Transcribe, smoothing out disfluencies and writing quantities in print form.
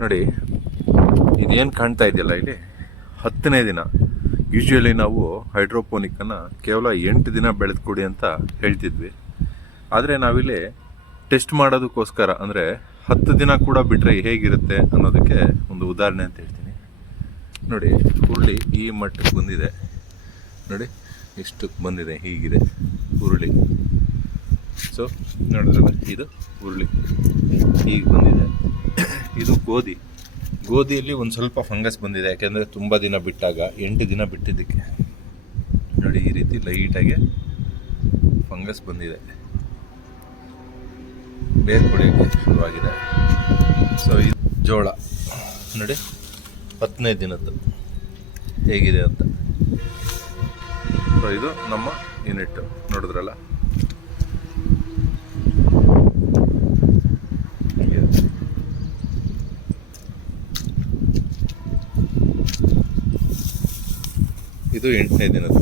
ನೋಡಿ, ಇದೇನು ಕಾಣ್ತಾ ಇದೆಯಲ್ಲ ಇಲ್ಲಿ 10ನೇ ದಿನ. ಯೂಶ್ವಲಿ ನಾವು ಹೈಡ್ರೋಪೋನಿಕ್ಕನ್ನು ಕೇವಲ 8 ದಿನ ಬೆಳೆದು ಕೊಡಿ ಅಂತ ಹೇಳ್ತಿದ್ವಿ. ಆದರೆ ನಾವಿಲ್ಲಿ ಟೆಸ್ಟ್ ಮಾಡೋದಕ್ಕೋಸ್ಕರ, ಅಂದರೆ 10 ದಿನ ಕೂಡ ಬಿಟ್ಟರೆ ಹೇಗಿರುತ್ತೆ ಅನ್ನೋದಕ್ಕೆ ಒಂದು ಉದಾಹರಣೆ ಅಂತ ಹೇಳ್ತೀನಿ. ನೋಡಿ, ಹುರುಳಿ ಈ ಮಟ್ಟಕ್ಕೆ ಬಂದಿದೆ. ನೋಡಿ ಇಷ್ಟಕ್ಕೆ ಬಂದಿದೆ, ಹೀಗಿದೆ ಹುರುಳಿ. ಸೊ ನೋಡಿದ್ರಲ್ಲ, ಇದು ಹುರುಳಿ ಹೀಗೆ ಬಂದಿದೆ. ಇದು ಗೋಧಿಯಲ್ಲಿ ಒಂದು ಸ್ವಲ್ಪ ಫಂಗಸ್ ಬಂದಿದೆ, ಯಾಕೆಂದರೆ ತುಂಬ ದಿನ ಬಿಟ್ಟಾಗ, 8 ದಿನ ಬಿಟ್ಟಿದ್ದಕ್ಕೆ ನೋಡಿ ಈ ರೀತಿ ಲೈಟಾಗಿ ಫಂಗಸ್ ಬಂದಿದೆ, ಬೇರೆ ಕುಡಿಯೋಕ್ಕೆ ಶುರುವಾಗಿದೆ. ಸೊ ಇದು ಜೋಳ ನೋಡಿ 10ನೇ ದಿನದ್ದು ಹೇಗಿದೆ ಅಂತ. ಸೊ ಇದು ನಮ್ಮ ಯೂನಿಟ್ ನೋಡಿದ್ರಲ್ಲ. ಇದು 8ನೇ ದಿನದ್ದು.